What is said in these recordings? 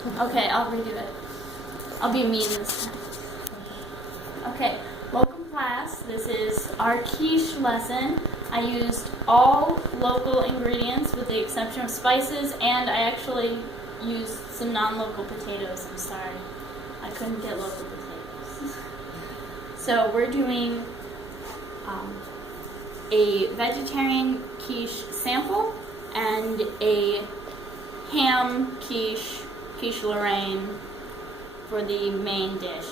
Okay, I'll redo it. I'll be mean this time. Okay, welcome class. This is our quiche lesson. I used all local ingredients with the exception of spices, and I actually used some non-local potatoes. I'm sorry. I couldn't get local potatoes. So we're doing a vegetarian quiche sample and a ham quiche Lorraine for the main dish.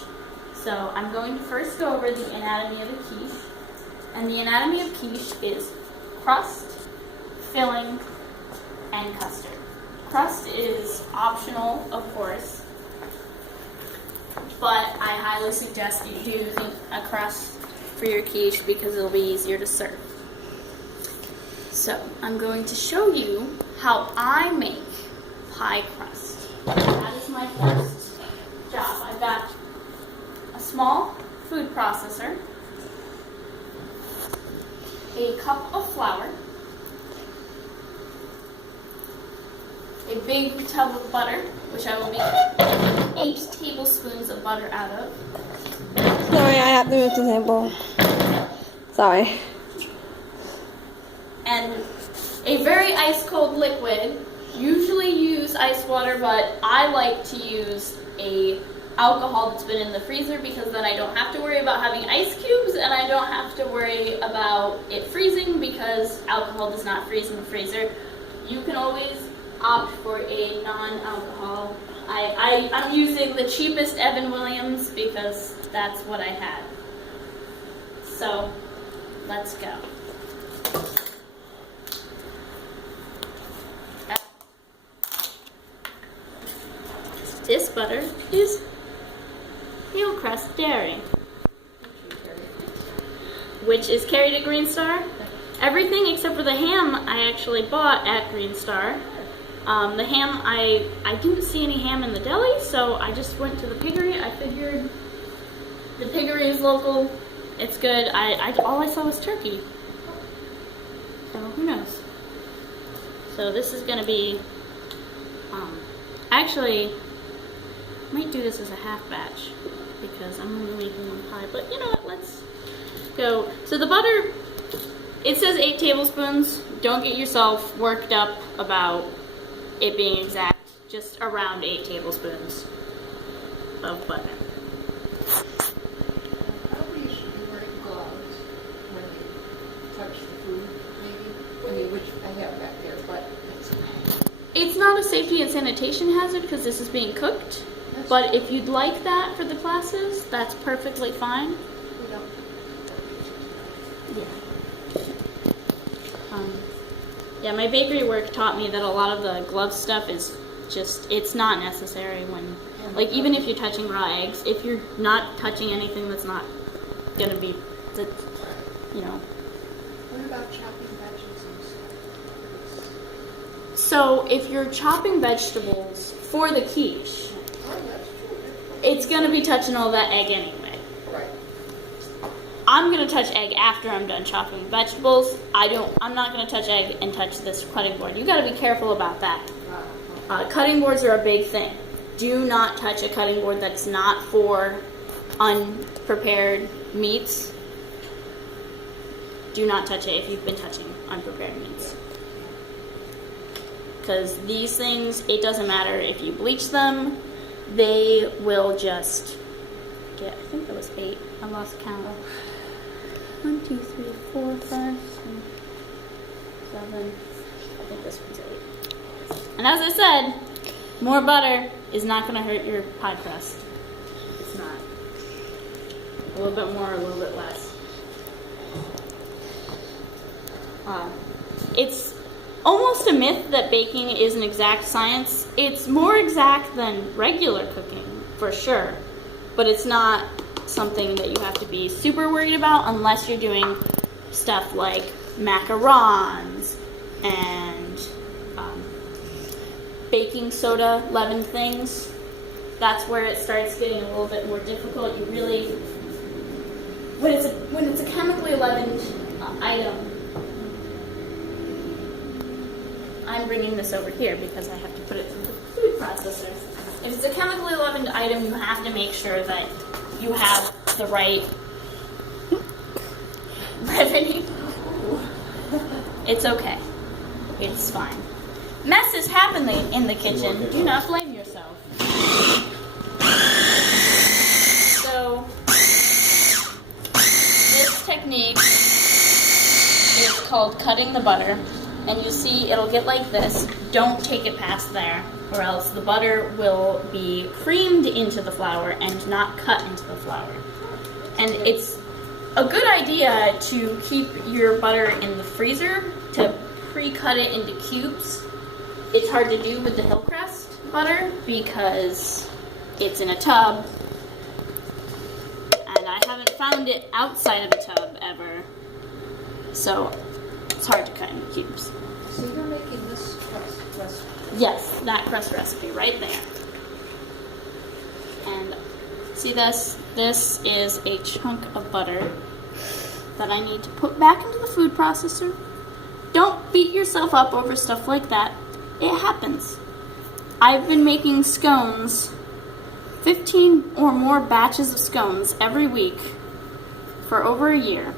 So I'm going to first go over the anatomy of a quiche. And the anatomy of quiche is crust, filling, and custard. Crust is optional, of course, but I highly suggest you do a crust for your quiche because it'll be easier to serve. So I'm going to show you how I make pie crust. That is my first job. I've got a small food processor, a cup of flour, a big tub of butter, which I will make 8 tablespoons of butter out of. Sorry, I have to move the table. Sorry. And a very ice cold liquid. Usually use ice water, but I like to use a alcohol that's been in the freezer because then I don't have to worry about having ice cubes and I don't have to worry about it freezing because alcohol does not freeze in the freezer. You can always opt for a non-alcohol. I'm using the cheapest Evan Williams because that's what I had. So, let's go. This butter is Hillcrest Dairy, which is carried at Green Star. Everything except for the ham I actually bought at Green Star. The ham, I didn't see any ham in the deli, so I just went to the piggery. I figured the piggery is local, it's good. All I saw was turkey, so who knows. So this is going to be, actually, I might do this as a half batch because I'm only making one pie, but you know what, let's go. So the butter, it says 8 tablespoons. Don't get yourself worked up about it being exact, just around 8 tablespoons of butter. Probably you should be wearing gloves when you touch the food, maybe. I mean, which I have back there, but it's okay. It's not a safety and sanitation hazard because this is being cooked. But if you'd like that for the classes, that's perfectly fine. We don't. Yeah. Yeah, my bakery work taught me that a lot of the glove stuff is just, it's not necessary when, like even if you're touching raw eggs, if you're not touching anything that's not going to be, you know. What about chopping veggies and stuff? So if you're chopping vegetables for the quiche, it's going to be touching all that egg anyway. Right. I'm going to touch egg after I'm done chopping vegetables. I'm not going to touch egg and touch this cutting board. You got to be careful about that. Cutting boards are a big thing. Do not touch a cutting board that's not for unprepared meats. Do not touch it if you've been touching unprepared meats. Because these things, it doesn't matter if you bleach them, they will just get, I think that was 8. I lost count. 1, 2, 3, 4, 5, 6, 7. I think this one's 8. And as I said, more butter is not going to hurt your pie crust. It's not. A little bit more, a little bit less. It's almost a myth that baking is an exact science. It's more exact than regular cooking, for sure. But it's not something that you have to be super worried about unless you're doing stuff like macarons and baking soda leavened things. That's where it starts getting a little bit more difficult. You really, when it's a chemically leavened item, I'm bringing this over here because I have to put it through the food processor. If it's a chemically leavened item, you have to make sure that you have the right revenue. It's okay. It's fine. Messes happen in the kitchen. Do not blame yourself. So, this technique is called cutting the butter. And you see it'll get like this. Don't take it past there, or else the butter will be creamed into the flour and not cut into the flour. And it's a good idea to keep your butter in the freezer, to pre-cut it into cubes. It's hard to do with the Hillcrest butter because it's in a tub, and I haven't found it outside of a tub ever, so it's hard to cut into cubes. So you're making this crust recipe? Yes, that crust recipe right there. And see this? This is a chunk of butter that I need to put back into the food processor. Don't beat yourself up over stuff like that. It happens. I've been making scones, 15 or more batches of scones every week for over a year.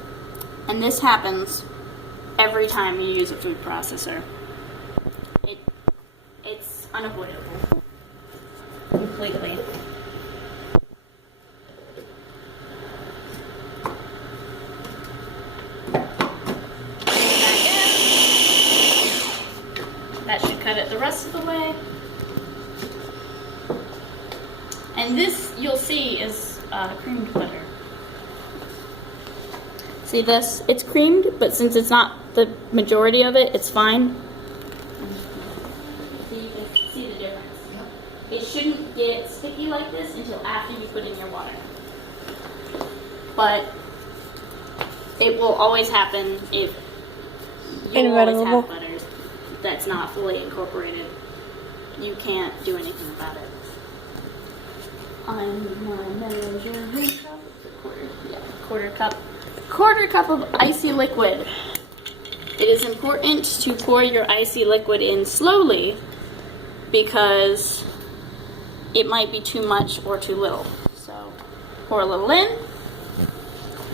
And this happens every time you use a food processor. It's unavoidable. Completely. That should cut it the rest of the way. And this, you'll see, is creamed butter. See this? It's creamed, but since it's not the majority of it, it's fine. See, you can see the difference. It shouldn't get sticky like this until after you put in your water. But it will always happen if you always have butters that's not fully incorporated. You can't do anything about it. I'm gonna measure quarter cup of icy liquid. It is important to pour your icy liquid in slowly because it might be too much or too little. So pour a little in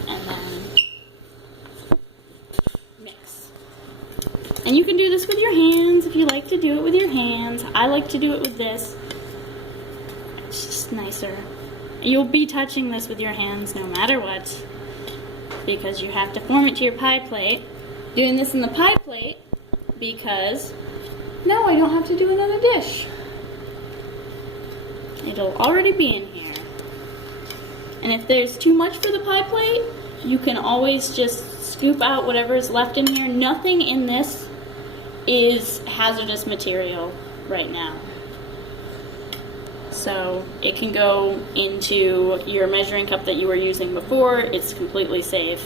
and then mix. And you can do this with your hands if you like to do it with your hands. I like to do it with this. It's just nicer. You'll be touching this with your hands no matter what, because you have to form it to your pie plate. Doing this in the pie plate because now I don't have to do another dish. It'll already be in here. And if there's too much for the pie plate, you can always just scoop out whatever is left in here. Nothing in this is hazardous material right now. So it can go into your measuring cup that you were using before. It's completely safe.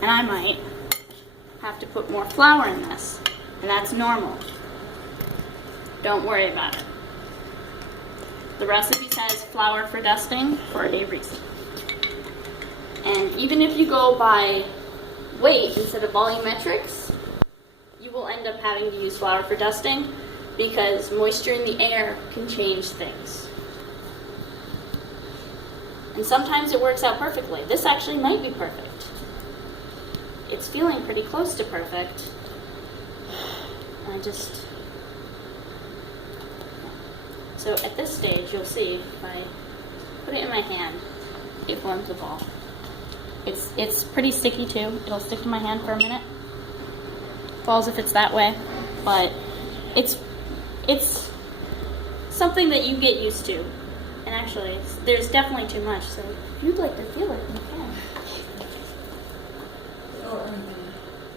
And I might have to put more flour in this, and that's normal. Don't worry about it. The recipe says flour for dusting for a reason. And even if you go by weight instead of volumetrics, you will end up having to use flour for dusting because moisture in the air can change things. And sometimes it works out perfectly. This actually might be perfect. It's feeling pretty close to perfect. So at this stage, you'll see if I put it in my hand, it forms a ball. It's pretty sticky too. It'll stick to my hand for a minute. Falls if it's that way, but it's something that you get used to. And actually, there's definitely too much. So if you'd like to feel it, you can.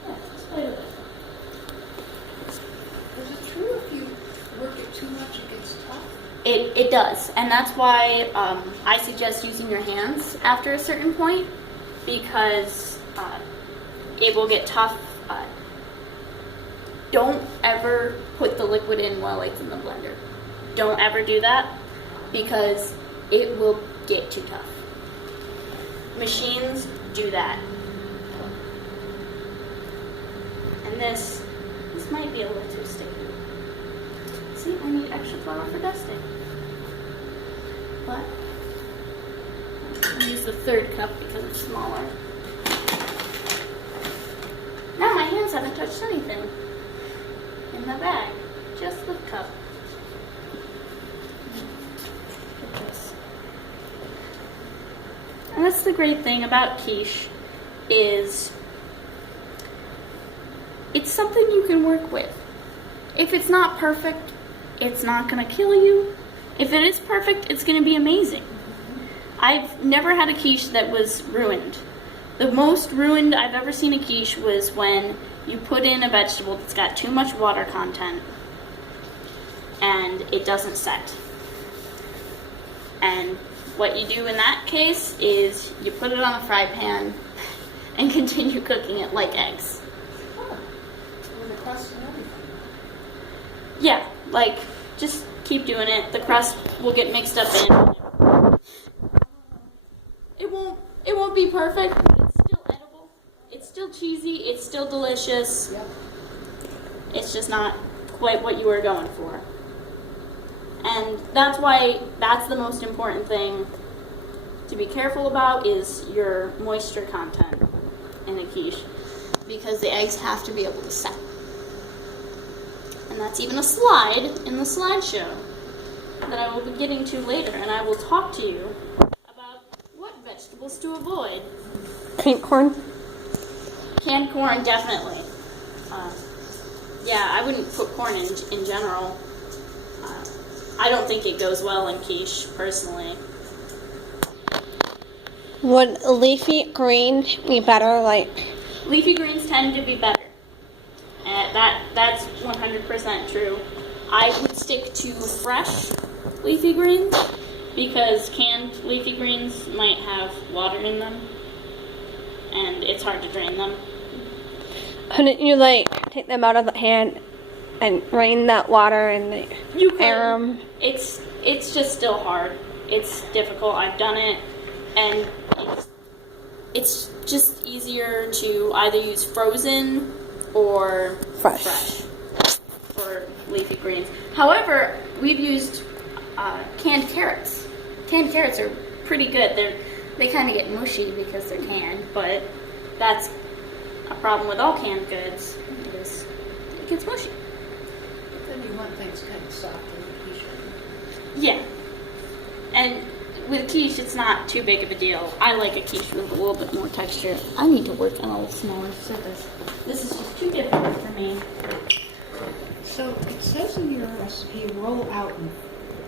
Yeah, just play with it. Is it true if you work it too much, it gets tough? It does, and that's why I suggest using your hands after a certain point, because it will get tough. Don't ever put the liquid in while it's in the blender. Don't ever do that, because it will get too tough. Machines do that. And this is This might be a little too sticky. See, I need extra flour for dusting. But I'll use the third cup because it's smaller. Now my hands haven't touched anything in the bag, just the cup. Get this. And that's the great thing about quiche is it's something you can work with. If it's not perfect, it's not going to kill you. If it is perfect, it's going to be amazing. I've never had a quiche that was ruined. The most ruined I've ever seen a quiche was when you put in a vegetable that's got too much water content and it doesn't set. And what you do in that case is you put it on a fry pan and continue cooking it like eggs. Oh, with the crust and everything. Yeah, like just keep doing it. The crust will get mixed up in. It won't be perfect, but it's still edible. It's still cheesy, it's still delicious. Yep. It's just not quite what you were going for. And that's why that's the most important thing to be careful about is your moisture content in a quiche, because the eggs have to be able to set. And that's even a slide in the slideshow that I will be getting to later, and I will talk to you about what vegetables to avoid. Pink corn. Canned corn, definitely. Yeah, I wouldn't put corn in general. I don't think it goes well in quiche, personally. Would leafy green be better? Like, Leafy greens tend to be better. That's 100% true. I would stick to fresh leafy greens because canned leafy greens might have water in them and it's hard to drain them. couldn't you like take them out of the pan and drain that water and like, You could. air them? It's just still hard. It's difficult. I've done it, and it's just easier to either use frozen or Fresh. for leafy greens. However, we've used canned carrots. Canned carrots are pretty good. They kind of get mushy because they're canned, but that's a problem with all canned goods is it gets mushy. But then you want things kind of soft in the quiche. Yeah. And with quiche, it's not too big of a deal. I like a quiche with a little bit more texture. I need to work on a little smaller surface. This is just too difficult for me. So it says in your recipe, roll out in